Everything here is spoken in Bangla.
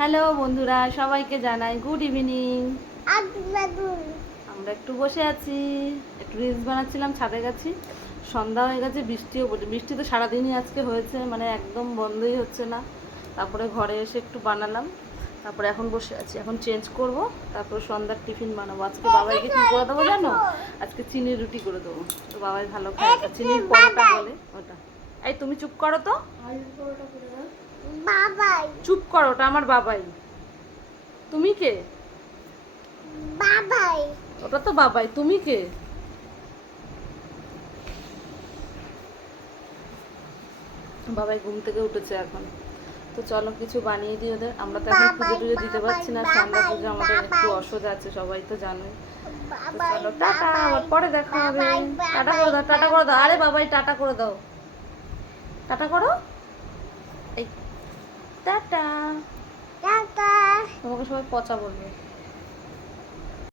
হ্যালো বন্ধুরা, সবাইকে জানাই গুড ইভিনিং। আমরা একটু বসে আছি, একটু রিলস বানাচ্ছিলাম, ছাদে গেছি। সন্ধ্যা হয়ে গেছে, বৃষ্টিও পড়ছে। বৃষ্টি তো সারাদিনই আজকে হয়েছে, মানে একদম বন্ধই হচ্ছে না। তারপরে ঘরে এসে একটু বানালাম, তারপরে এখন বসে আছি। এখন চেঞ্জ করব, তারপর সন্ধ্যার টিফিন বানাবো। আজকে বাবাইকে কী করে দেবো জানো? আজকে চিনির রুটি করে দেবো। তো বাবাই ভালো খায়, চিনির পরোটা বলে ওটা। এই তুমি চুপ করো তো, চুপ করো, ওটা আমার বাবাই। তুমি কে? ওটা তো বাবাই, তুমি কে? বাবাই ঘুম থেকে উঠেছে এখন। তো চলো কিছু বানিয়ে দিই ওদের। আমরা তো এখন পুজো টুজো দিতে পারছি না, সন্ধ্যা পুজো আমাদের একটু অসুবিধা আছে, সবাই তো জানোই। তো চলো টাটা, আবার পরে দেখা হবে। টাটা করে দাও, টাটা করে দাও। আরে বাবাই টাটা করে দাও, টাটা করো। এই টাটা। তোমাকে সবাই পচা বলবে।